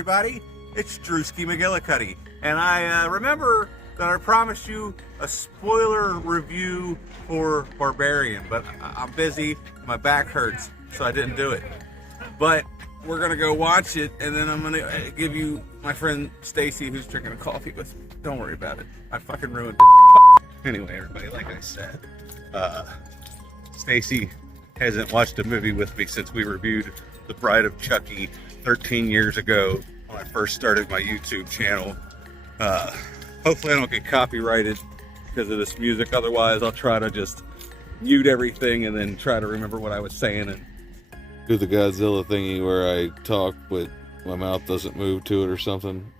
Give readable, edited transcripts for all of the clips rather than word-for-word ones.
everybody. It's Drewski McGillicuddy, and I remember that I promised you a spoiler review for Barbarian, but I'm busy, my back hurts, so I didn't do it. But we're gonna go watch it, and then I'm gonna give you my friend Stacey, who's drinking a coffee with me. Don't worry about it. I fucking ruined it. Anyway, everybody, like I said, Stacey hasn't watched a movie with me since we reviewed The Bride of Chucky 13 years ago when I first started my YouTube channel. Hopefully I don't get copyrighted because of this music. Otherwise, I'll try to just mute everything and then try to remember what I was saying and do the Godzilla thingy where I talk but my mouth doesn't move to it or something.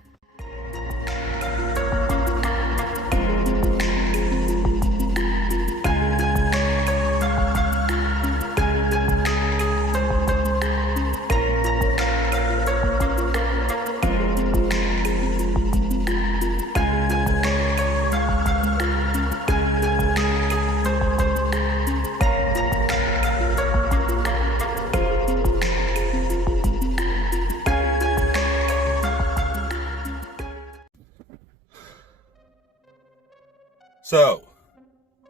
So,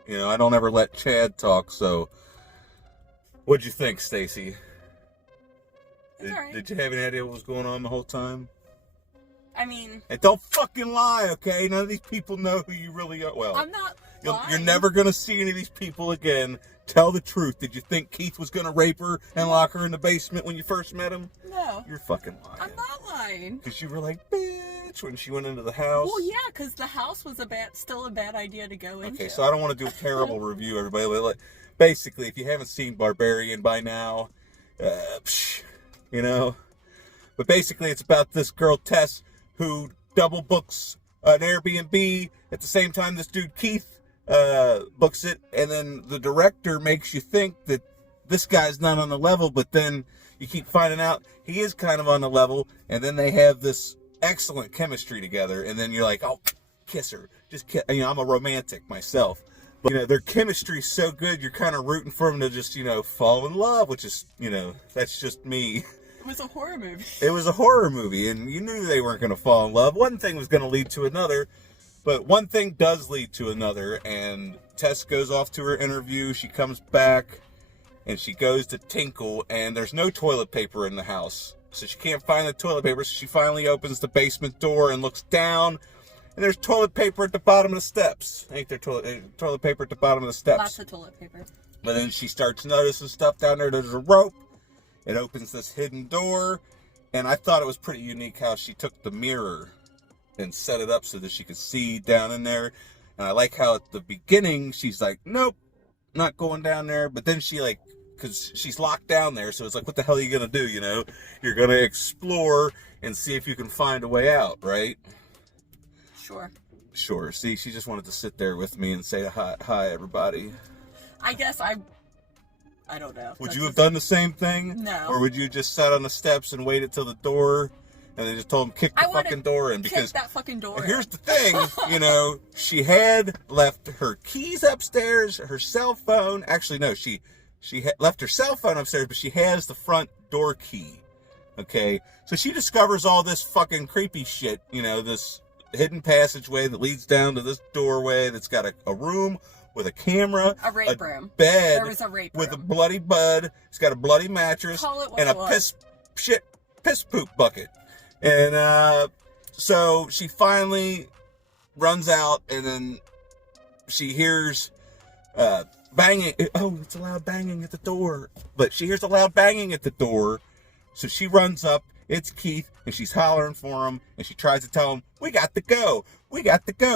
you know, I don't ever let Chad talk, so what'd you think, Stacey? Did you have any idea what was going on the whole time? I mean... And don't fucking lie, okay? None of these people know who you really are. Well, I'm not lying. You're never going to see any of these people again. Tell the truth. Did you think Keith was going to rape her and lock her in the basement when you first met him? No. You're fucking lying. I'm not lying. Because you were like, bitch, when she went into the house. Well, yeah, because the house was still a bad idea to go into. Okay, so I don't want to do a terrible review, everybody. Basically, if you haven't seen Barbarian by now, you know. But basically, it's about this girl, Tess, who double books an Airbnb at the same time this dude, Keith, books it. And then the director makes you think that this guy's not on the level, but then you keep finding out he is kind of on the level. And then they have this excellent chemistry together. And then you're like, oh, kiss her. Just kiss. You know, I'm a romantic myself. But, you know, their chemistry's so good, you're kind of rooting for them to just, you know, fall in love, which is, you know, that's just me. It was a horror movie. It was a horror movie, and you knew they weren't going to fall in love. One thing was going to lead to another, but one thing does lead to another, and Tess goes off to her interview. She comes back, and she goes to tinkle, and there's no toilet paper in the house. So she can't find the toilet paper, so she finally opens the basement door and looks down, and there's toilet paper at the bottom of the steps. Ain't there toilet paper at the bottom of the steps? Lots of toilet paper. But then she starts noticing stuff down there. There's a rope. It opens this hidden door, and I thought it was pretty unique how she took the mirror and set it up so that she could see down in there. And I like how at the beginning, she's like, nope, not going down there. But then she because she's locked down there, so it's like, what the hell are you going to do, you know? You're going to explore and see if you can find a way out, right? Sure. See, she just wanted to sit there with me and say hi everybody. I guess I don't know. Would you have done the same thing? No. Or would you just sat on the steps and waited till the door and they just told him kick the fucking door in? Because that fucking door here's the thing, you know, she had left her keys upstairs, her cell phone. Actually, no, she left her cell phone upstairs, but she has the front door key. Okay? So she discovers all this fucking creepy shit, you know, this hidden passageway that leads down to this doorway that's got a room with a camera, a rape room, bed, there was a rape with room. a bloody bud. It's got a bloody mattress and a piss poop bucket. And so she finally runs out, and then she hears banging. Oh, it's a loud banging at the door. But she hears a loud banging at the door, so she runs up. It's Keith, and she's hollering for him, and she tries to tell him, we got to go.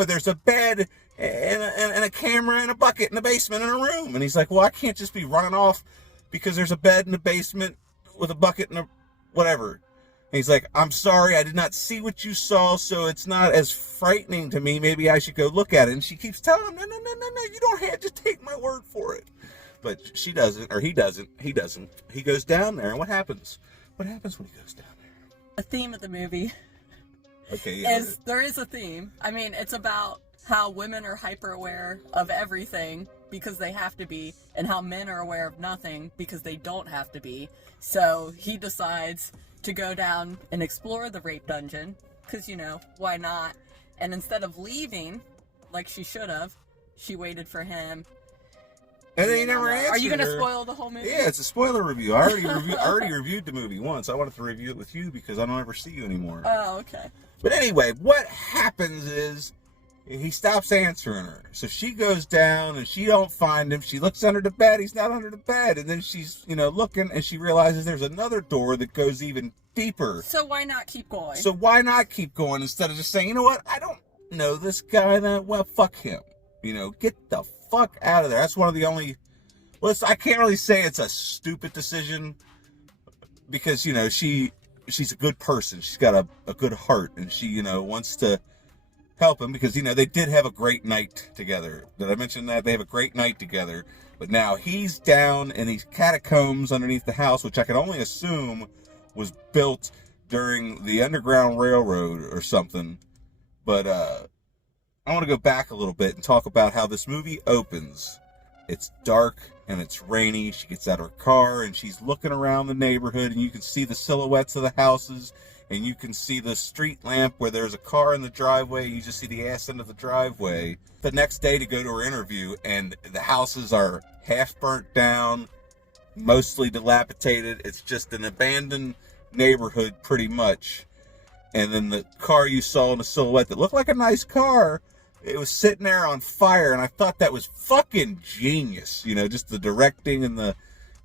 There's a bed and a camera and a bucket in the basement in a room. And he's like, well, I can't just be running off because there's a bed in the basement with a bucket and a whatever. And he's like, I'm sorry, I did not see what you saw, so it's not as frightening to me. Maybe I should go look at it. And she keeps telling him, no, you don't have to take my word for it. But she doesn't, or he doesn't. He goes down there, and what happens? What happens when he goes down there? The theme of the movie there is a theme. I mean, it's about how women are hyper aware of everything because they have to be, and how men are aware of nothing because they don't have to be. So he decides to go down and explore the rape dungeon, because, you know, why not? And instead of leaving, like she should have, she waited for him. And then he never answered. Are you going to spoil the whole movie? Yeah, it's a spoiler review. I already reviewed the movie once. I wanted to review it with you because I don't ever see you anymore. Oh, okay. But anyway, what happens is he stops answering her. So she goes down and she don't find him. She looks under the bed. He's not under the bed. And then she's, you know, looking and she realizes there's another door that goes even deeper. So why not keep going? So why not keep going instead of just saying, you know what? I don't know this guy that well. Fuck him. You know, get the fuck out of there. That's one of the only... Well, I can't really say it's a stupid decision because, you know, she's a good person. She's got a good heart and she, you know, wants to help him because, you know, they did have a great night together. Did I mention that? They have a great night together. But now he's down in these catacombs underneath the house, which I can only assume was built during the Underground Railroad or something. But I want to go back a little bit and talk about how this movie opens. It's dark and it's rainy. She gets out of her car and she's looking around the neighborhood and you can see the silhouettes of the houses and you can see the street lamp where there's a car in the driveway. You just see the ass end of the driveway. The next day to go to her interview and the houses are half burnt down, mostly dilapidated. It's just an abandoned neighborhood pretty much. And then the car you saw in the silhouette that looked like a nice car, it was sitting there on fire, and I thought that was fucking genius. You know, just the directing and the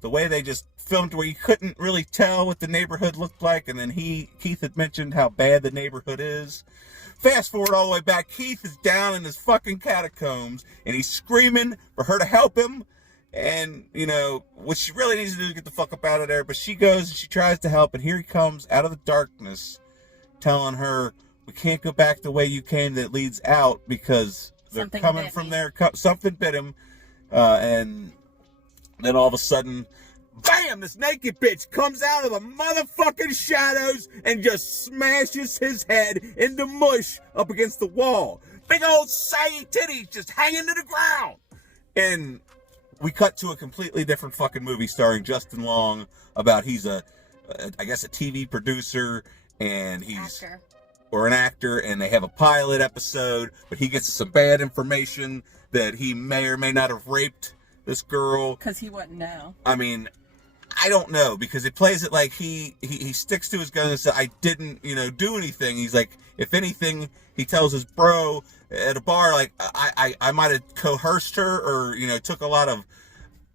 way they just filmed where you couldn't really tell what the neighborhood looked like. And then Keith had mentioned how bad the neighborhood is. Fast forward all the way back, Keith is down in his fucking catacombs, and he's screaming for her to help him. And, you know, what she really needs to do is get the fuck up out of there. But she goes and she tries to help, and here he comes out of the darkness telling her, we can't go back the way you came that leads out because they're coming from there. Something bit him. And then all of a sudden, bam, this naked bitch comes out of the motherfucking shadows and just smashes his head into mush up against the wall. Big old saggy titties just hanging to the ground. And we cut to a completely different fucking movie starring Justin Long about he's I guess a TV producer and he's... Actor. Or an actor, and they have a pilot episode, but he gets some bad information that he may or may not have raped this girl. Because he wouldn't know. I mean, I don't know, because it plays it like he sticks to his gun and says, I didn't, you know, do anything. He's like, if anything, he tells his bro at a bar, like, I might have coerced her or, you know, took a lot of,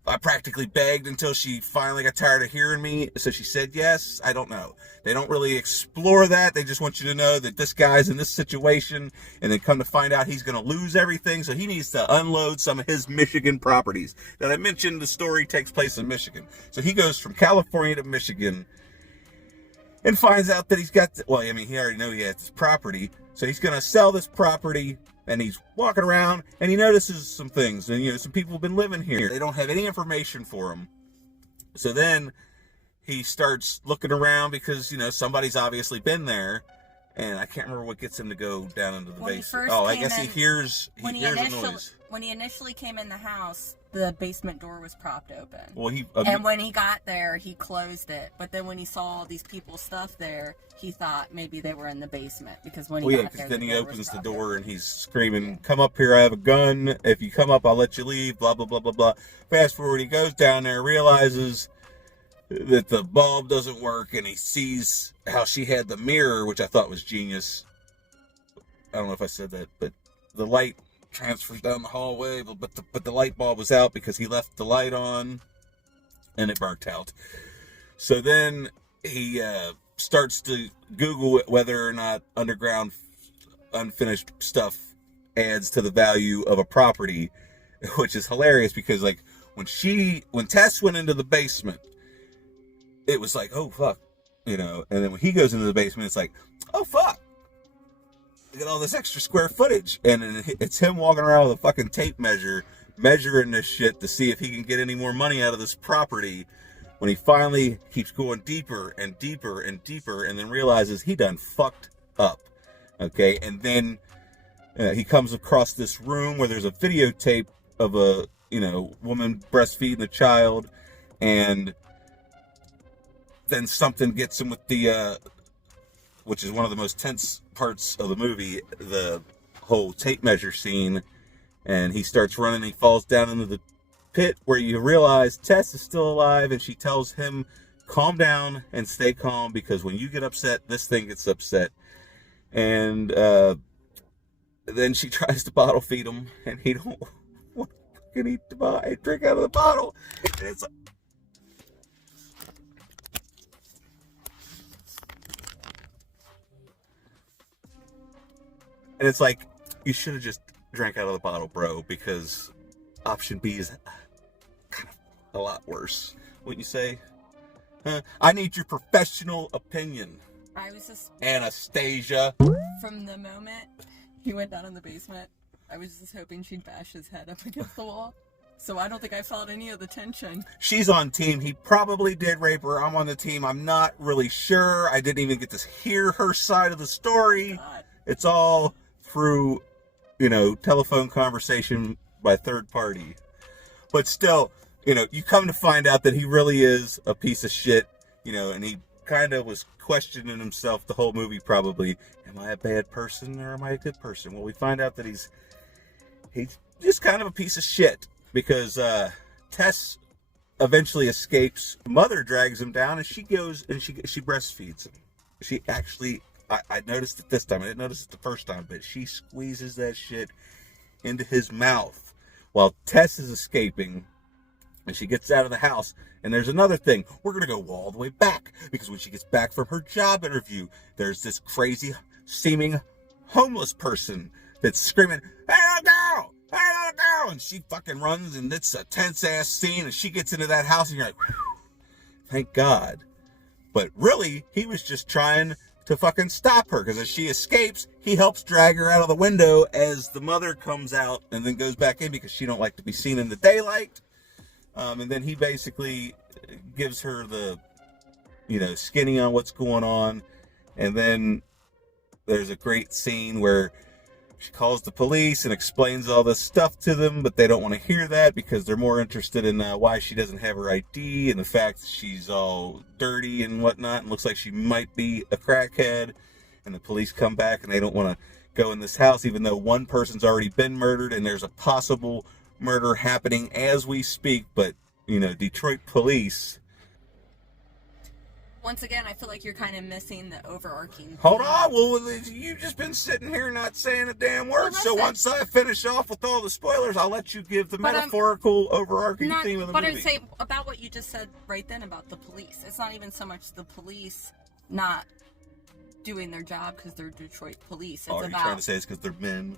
I practically begged until she finally got tired of hearing me, so she said yes. I don't know. They don't really explore that. They just want you to know that this guy's in this situation, and then come to find out he's going to lose everything, so he needs to unload some of his Michigan properties. That I mentioned, the story takes place in Michigan. So he goes from California to Michigan and finds out that he's got, well, I mean, he already knew he had this property, so he's going to sell this property. And he's walking around, and he notices some things. And, you know, some people have been living here. They don't have any information for him. So then he starts looking around because, you know, somebody's obviously been there. And I can't remember what gets him to go down into the basement. Oh, I guess he hears a noise. When he initially came in the house, the basement door was propped open. Well, and when he got there, he closed it. But then when he saw all these people's stuff there, he thought maybe they were in the basement. Because when he got there, then he opens the door and he's screaming, come up here, I have a gun. If you come up, I'll let you leave, blah, blah, blah, blah, blah. Fast forward, he goes down there, realizes that the bulb doesn't work, and he sees how she had the mirror, which I thought was genius. I don't know if I said that, but the light transfers down the hallway, but the light bulb was out because he left the light on, and it burnt out. So then he starts to Google whether or not underground unfinished stuff adds to the value of a property, which is hilarious because, like, when Tess went into the basement, it was like, oh fuck, you know, and then when he goes into the basement, it's like, oh fuck, look at all this extra square footage, and it's him walking around with a fucking tape measure, measuring this shit to see if he can get any more money out of this property, when he finally keeps going deeper and deeper and deeper, and then realizes he done fucked up, okay, and then he comes across this room where there's a videotape of a, you know, woman breastfeeding a child, and then something gets him with the, which is one of the most tense parts of the movie, the whole tape measure scene. And he starts running, he falls down into the pit where you realize Tess is still alive, and she tells him, calm down and stay calm, because when you get upset, this thing gets upset. And then she tries to bottle feed him, and he don't want to fucking eat the drink out of the bottle. And it's like, you should have just drank out of the bottle, bro, because option B is kind of a lot worse. Wouldn't you say? Huh? I need your professional opinion. I was just... Anastasia. From the moment he went down in the basement, I was just hoping she'd bash his head up against the wall. So I don't think I felt any of the tension. She's on team. He probably did rape her. I'm on the team. I'm not really sure. I didn't even get to hear her side of the story. God. It's all through, telephone conversation by third party. But still, you come to find out that he really is a piece of shit, and he kind of was questioning himself the whole movie probably. Am I a bad person or am I a good person? Well, we find out that he's just kind of a piece of shit, because Tess eventually escapes. Mother drags him down, and she goes and she breastfeeds him. She actually, I noticed it this time. I didn't notice it the first time, but she squeezes that shit into his mouth while Tess is escaping, and she gets out of the house. And there's another thing. We're going to go all the way back, because when she gets back from her job interview, there's this crazy seeming homeless person that's screaming, "Hey, little girl! Hey, little girl!" And she fucking runs, and it's a tense ass scene, and she gets into that house, and you're like, whew, thank God. But really, he was just trying to fucking stop her, because as she escapes, he helps drag her out of the window as the mother comes out and then goes back in, because she don't like to be seen in the daylight. And then he basically gives her the, skinny on what's going on. And then there's a great scene where she calls the police and explains all this stuff to them, but they don't want to hear that, because they're more interested in why she doesn't have her ID and the fact that she's all dirty and whatnot and looks like she might be a crackhead. And the police come back, and they don't want to go in this house, even though one person's already been murdered and there's a possible murder happening as we speak. But Detroit police, once again, I feel like you're kind of missing the overarching. Hold on, well, you've just been sitting here not saying a damn word. So once I finish off with all the spoilers, I'll let you give the metaphorical overarching theme of the movie. But I'd say about what you just said right then about the police. It's not even so much the police not doing their job because they're Detroit police. It's are you trying to say it's because they're men?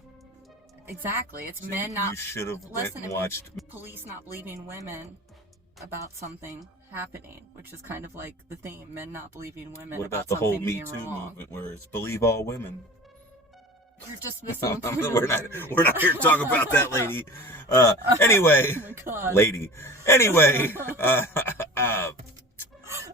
Exactly. It's so men not... You should have went and watched... Police not believing women about something happening, which is kind of like the theme. Men not believing women. What about the whole something Me being Too wrong. movement, where it's believe all women? You're just missing. We're not here to talk about that, lady. Anyway, oh my God. Lady. Anyway,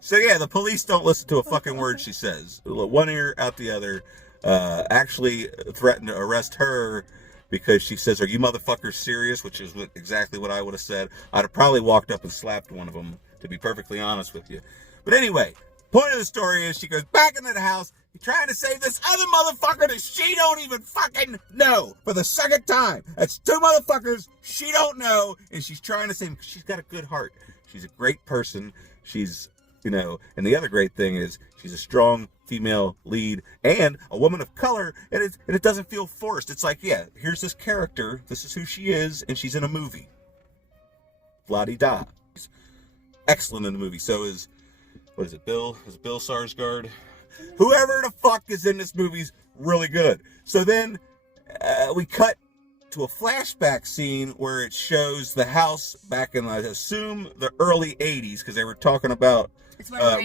so yeah, the police don't listen to a fucking word she says. One ear out the other. Actually threatened to arrest her because she says, "Are you motherfuckers serious?" Which is exactly what I would have said. I'd have probably walked up and slapped one of them, to be perfectly honest with you. But anyway, point of the story is she goes back into the house, trying to save this other motherfucker that she don't even fucking know for the second time. That's two motherfuckers she don't know, and she's trying to save him because she's got a good heart. She's a great person. She's, and the other great thing is she's a strong female lead and a woman of color, and it doesn't feel forced. It's like, yeah, here's this character, this is who she is, and she's in a movie. La-di-da. She's excellent in the movie. So is, what is it, Bill? Is it Bill Skarsgård? Whoever the fuck is in this movie's really good. So then we cut to a flashback scene where it shows the house back in, I assume, the early 80s, because they were talking about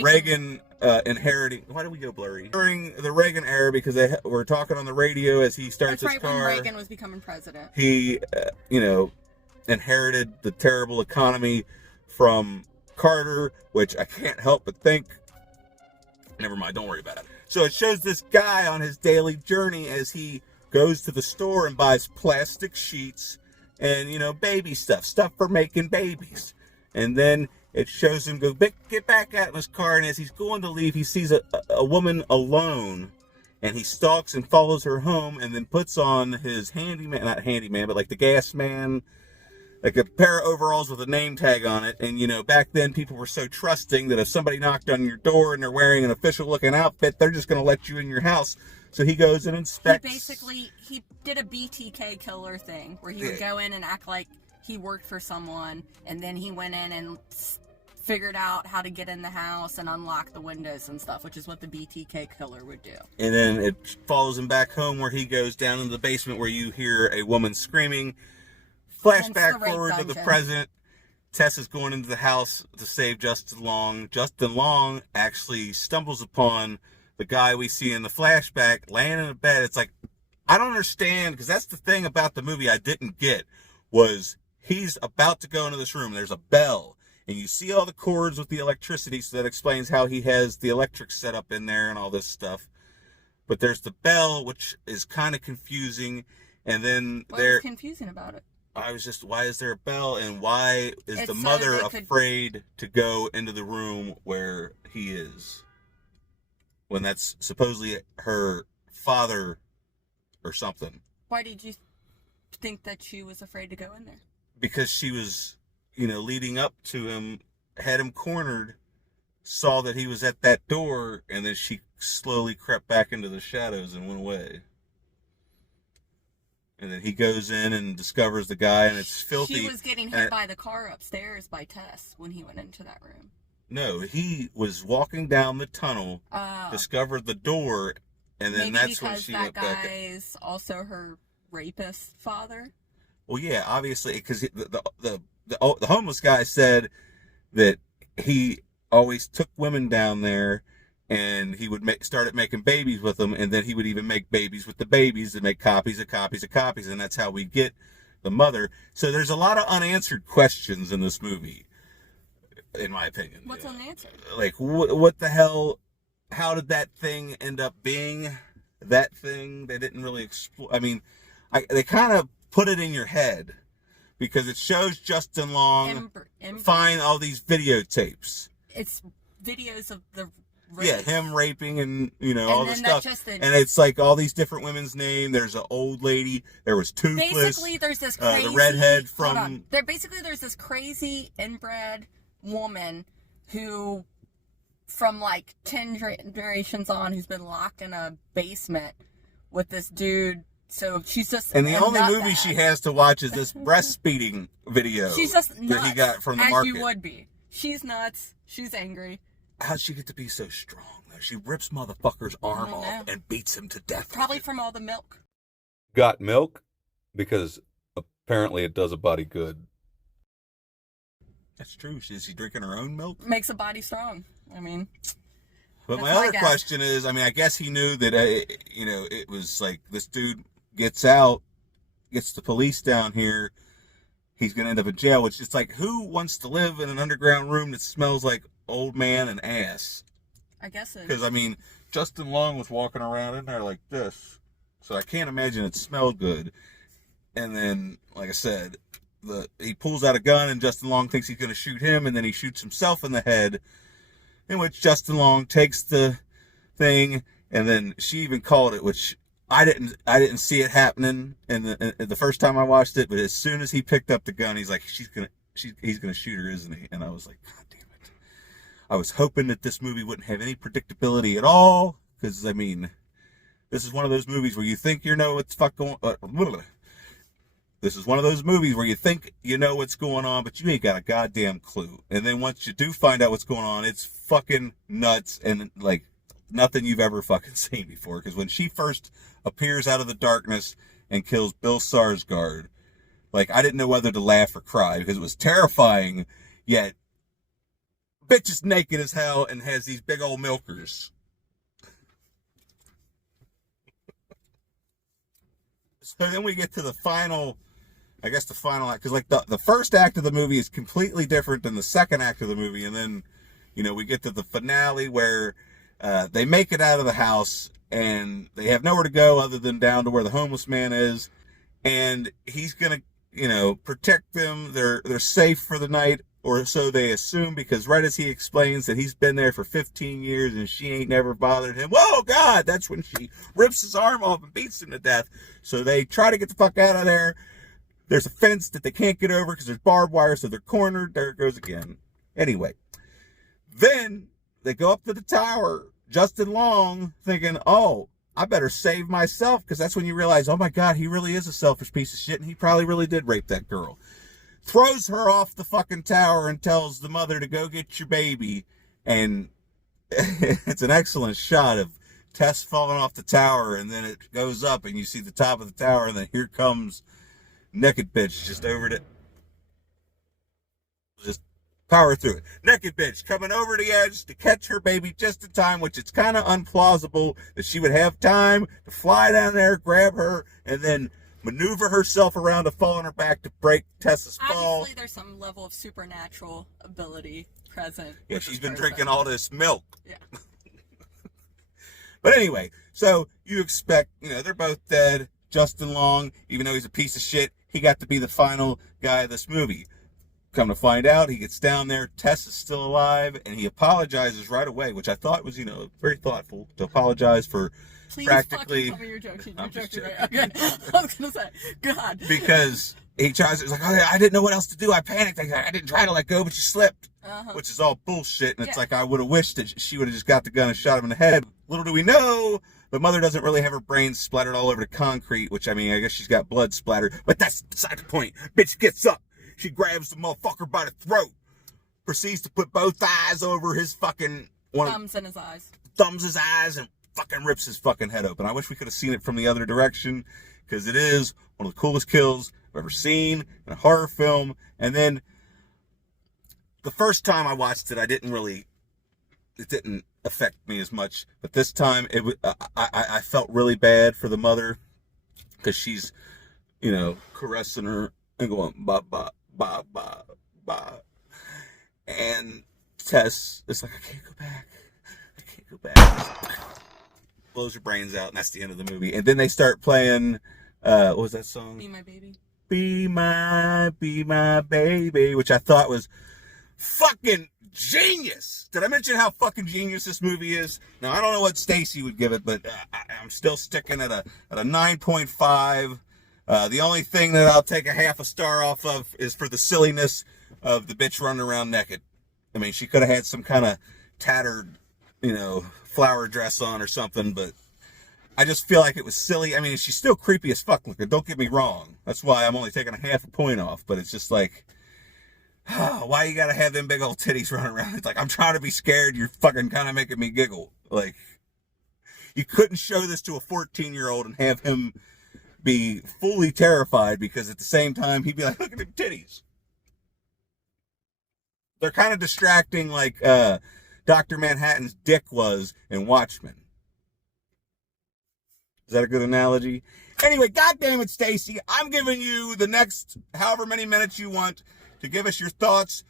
Reagan inheriting. Why did we go blurry? During the Reagan era, because they were talking on the radio as he starts his car. When Reagan was becoming president. He, inherited the terrible economy from Carter, which I can't help but think. Never mind, don't worry about it. So it shows this guy on his daily journey as he goes to the store and buys plastic sheets and, baby stuff for making babies. And then it shows him go, get back out in his car, and as he's going to leave, he sees a woman alone, and he stalks and follows her home, and then puts on his not handyman, but like the gas man, like a pair of overalls with a name tag on it. And, back then people were so trusting that if somebody knocked on your door and they're wearing an official looking outfit, they're just going to let you in your house. So he goes and inspects. He did a BTK killer thing where he would go in and act like he worked for someone, and then he went in and figured out how to get in the house and unlock the windows and stuff, which is what the BTK killer would do. And then it follows him back home, where he goes down into the basement where you hear a woman screaming. Flashback forward to the present. Tess is going into the house to save Justin Long. Justin Long actually stumbles upon the guy we see in the flashback laying in a bed. It's like, I don't understand, because that's the thing about the movie I didn't get, was he's about to go into this room. There's a bell, and you see all the cords with the electricity, so that explains how he has the electric set up in there and all this stuff. But there's the bell, which is kind of confusing, and then What's confusing about it? I was just, why is there a bell, and why is the mother afraid to go into the room where he is, when that's supposedly her father or something? Why did you think that she was afraid to go in there? Because she was, leading up to him, had him cornered, saw that he was at that door, and then she slowly crept back into the shadows and went away. And then he goes in and discovers the guy, and it's filthy. She was getting hit by the car upstairs by Tess when he went into that room. No, he was walking down the tunnel, discovered the door, and then that's when she went back. Maybe because that guy is also her rapist father? Well, yeah, obviously, because the homeless guy said that he always took women down there, and he would started making babies with them, and then he would even make babies with the babies and make copies of copies of copies, and that's how we get the mother. So there's a lot of unanswered questions in this movie, in my opinion. What's unanswered? Like, what the hell? How did that thing end up being that thing? They didn't really explore. I mean, they kind of put it in your head, because it shows Justin Long find all these videotapes. It's videos of the rape. Yeah, him raping and, all this stuff. And it's like all these different women's names. There's an old lady. There was Toothless. Basically, there's this crazy... the redhead from... There's this crazy inbred woman who, from like 10 generations on, who's been locked in a basement with this dude. So she's just... And the only movie she has to watch is this breastfeeding video. She's just nuts, that he got from the market. As you would be. She's nuts. She's angry. How'd she get to be so strong, though? She rips motherfucker's arm off and beats him to death. Probably from all the milk. Got milk? Because apparently it does a body good. That's true. Is she drinking her own milk? Makes a body strong. I mean... But my other question is, I guess he knew that, it was like, this dude gets out, gets the police down here, he's going to end up in jail, which is like, who wants to live in an underground room that smells like old man and ass? I guess it. Because, Justin Long was walking around in there like this, so I can't imagine it smelled good. And then, like I said, he pulls out a gun, and Justin Long thinks he's going to shoot him, and then he shoots himself in the head, in which Justin Long takes the thing, and then she even called it, which I didn't see it happening the first time I watched it, but as soon as he picked up the gun, he's like, he's gonna shoot her, isn't he? And I was like, God damn it. I was hoping that this movie wouldn't have any predictability at all, because, this is one of those movies where you think you know what's This is one of those movies where you think you know what's going on, but you ain't got a goddamn clue. And then once you do find out what's going on, it's fucking nuts and like nothing you've ever fucking seen before. Because when she first appears out of the darkness and kills Bill Skarsgård, like, I didn't know whether to laugh or cry because it was terrifying, yet bitch is naked as hell and has these big old milkers. So then we get to the final act, because like the first act of the movie is completely different than the second act of the movie, and then, we get to the finale where they make it out of the house, and they have nowhere to go other than down to where the homeless man is, and he's gonna, protect them. They're safe for the night, or so they assume, because right as he explains that he's been there for 15 years and she ain't never bothered him, whoa, God, that's when she rips his arm off and beats him to death. So they try to get the fuck out of there. There's a fence that they can't get over because there's barbed wire, so they're cornered. There it goes again. Anyway, then they go up to the tower, Justin Long, thinking, oh, I better save myself, because that's when you realize, oh my God, he really is a selfish piece of shit, and he probably really did rape that girl. Throws her off the fucking tower and tells the mother to go get your baby. And it's an excellent shot of Tess falling off the tower, and then it goes up and you see the top of the tower, and then here comes naked bitch just over it. Just power through it. Naked bitch coming over the edge to catch her baby just in time, which it's kind of unplausible that she would have time to fly down there, grab her, and then maneuver herself around to fall on her back to break Tessa's fall. Obviously, there's some level of supernatural ability present. Yeah, she's been drinking all this milk. Yeah. But anyway, so you expect, they're both dead. Justin Long, even though he's a piece of shit, he got to be the final guy of this movie. Come to find out, he gets down there, Tess is still alive, and he apologizes right away, which I thought was, very thoughtful to apologize for. Please practically. Fucking tell me you're joking. You're joking, right? Okay. I was gonna say, God. Because he tries, it's like, oh, I didn't know what else to do. I panicked. I didn't try to let go, but she slipped. Which is all bullshit. And it's like, I would have wished that she would have just got the gun and shot him in the head. Little do we know, the mother doesn't really have her brains splattered all over the concrete, which, I guess she's got blood splattered. But that's beside the point. Bitch gets up. She grabs the motherfucker by the throat. Proceeds to put both eyes over his fucking... Thumbs in his eyes. Thumbs his eyes and fucking rips his fucking head open. I wish we could have seen it from the other direction, because it is one of the coolest kills I've ever seen in a horror film. And then the first time I watched it, it didn't affect me as much. But this time, I felt really bad for the mother, because she's, caressing her and going, ba, ba, ba, ba, ba. And Tess is like, I can't go back. I can't go back. Blows your brains out, and that's the end of the movie. And then they start playing, what was that song? Be My Baby. Be my baby, which I thought was fucking genius. Did I mention how fucking genius this movie is? Now, I don't know what Stacey would give it, but I'm still sticking at a 9.5. The only thing that I'll take a half a star off of is for the silliness of the bitch running around naked. She could have had some kind of tattered, flower dress on or something, but I just feel like it was silly. She's still creepy as fuck looking, don't get me wrong. That's why I'm only taking a half a point off, but it's just like, why you gotta have them big old titties running around? It's like, I'm trying to be scared, you're fucking kind of making me giggle. Like, you couldn't show this to a 14-year-old and have him be fully terrified, because at the same time, he'd be like, look at them titties. They're kind of distracting, like Dr. Manhattan's dick was in Watchmen. Is that a good analogy? Anyway, goddamn it, Stacey, I'm giving you the next however many minutes you want to give us your thoughts,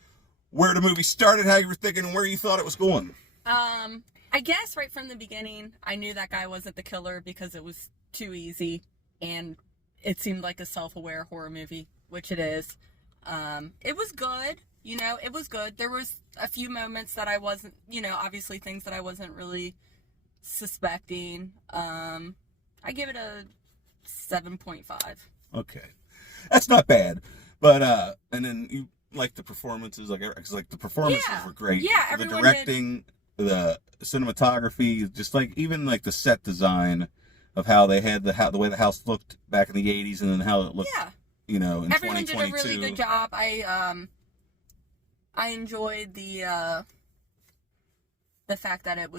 where the movie started, how you were thinking, and where you thought it was going. I guess right from the beginning, I knew that guy wasn't the killer because it was too easy, and it seemed like a self-aware horror movie, which it is. It was good. It was good. There was a few moments that I wasn't, obviously things that I wasn't really suspecting. I give it a 7.5. Okay. That's not bad. But, and then you like the performances, like the performances were great. Yeah, the everyone directing, the cinematography, just like, even like the set design of how they had the way the house looked back in the 80s, and then how it looked, in everyone 2022. did a really good job. I enjoyed the fact that it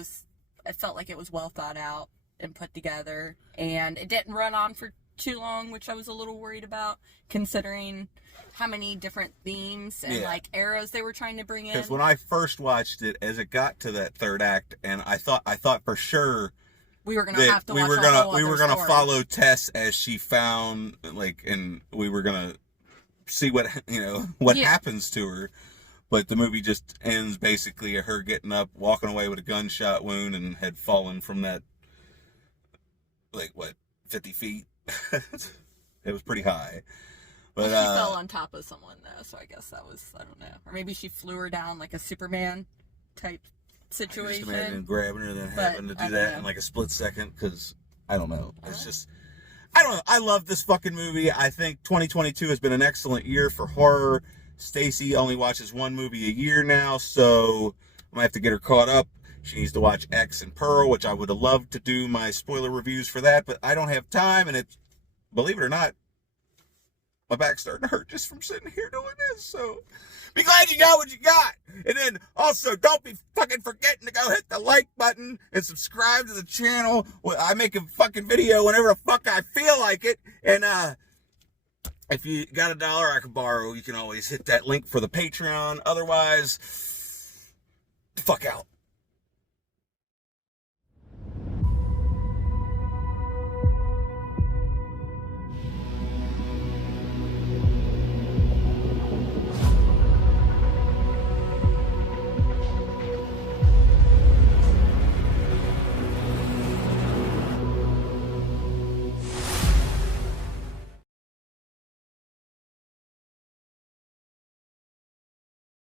felt like it was well thought out and put together, and it didn't run on for too long, which I was a little worried about, considering how many different themes and like eras they were trying to bring in. Because when I first watched it, as it got to that third act, and I thought for sure we were gonna have to we were gonna follow Tess as she found, like, and we were gonna see what happens to her. But the movie just ends basically at her getting up, walking away with a gunshot wound, and had fallen from that, 50 feet? It was pretty high. But she fell on top of someone though, so I guess that was, I don't know, or maybe she flew her down like a Superman type situation. Just imagine grabbing her and then having to do that in like a split second, because I don't know. It's just, I don't know. I love this fucking movie. I think 2022 has been an excellent year for horror. Stacey only watches one movie a year now, so I might have to get her caught up. She needs to watch X and Pearl, which I would have loved to do my spoiler reviews for that, but I don't have time, and it's, believe it or not, my back's starting to hurt just from sitting here doing this, so be glad you got what you got. And then also, don't be fucking forgetting to go hit the like button and subscribe to the channel. I make a fucking video whenever the fuck I feel like it. And if you got $1 I can borrow, you can always hit that link for the Patreon. Otherwise, fuck out.